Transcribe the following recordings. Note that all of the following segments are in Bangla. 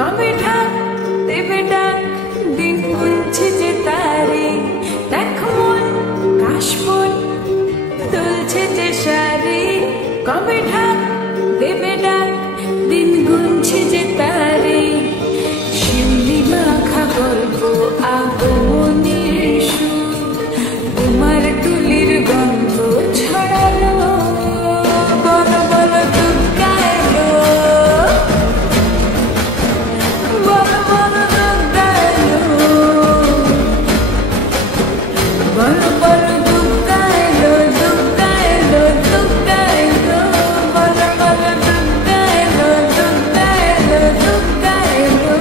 কবে ঢাক দেবে ডাক দিন গুনছে যে তারে দেখো মন কাশবন দুলছে যে সারে কবে ঢাক দেবে ডাক দিন গুনছে যে তারে শিউলি মাখা গল্প আগমনের সুর তোমার তুলির গন্ধ ছড়ালো বলো বলো দুর্গা এলো বলো বলো দুর্গা এলো বলো বলো দুর্গা এলো দুর্গা এলো দুর্গা এলো বলো বলো দুর্গা এলো দুর্গা এলো দুর্গা এলো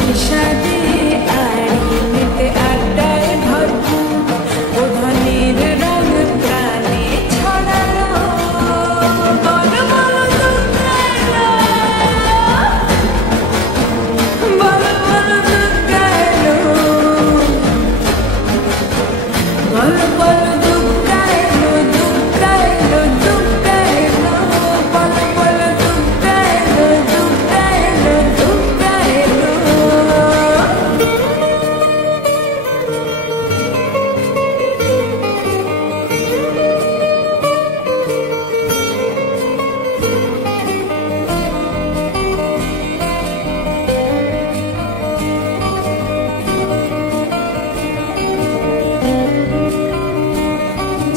বিষাদে আড়িতে আড্ডায় ভরপুর ওধানের রঙ প্রাণে ছড়ালো বলো বলো দুর্গা এলো বলো বলো দুর্গা এলো বলো বলো দুর্গা এলো দুর্গা এলো দুর্গা এলো বলো বলো দুর্গা এলো দুর্গা এলো দুর্গা এলো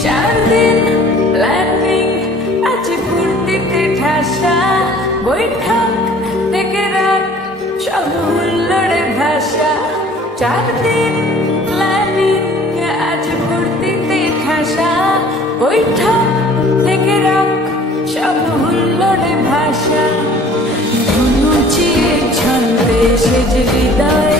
চার দিন প্ল্যানিং আছে ফুর্তিতে ঠাসা বৈঠক থেকে রাত সব হুল্লোড়ে ভাষা চার দিন প্ল্যানিং আছে ফুর্তিতে ঠাসা বৈঠক থেকে রাত সব হুল্লোড়ে ভাষা ধনুচিয়ে ছন্দে সেজ হৃদয়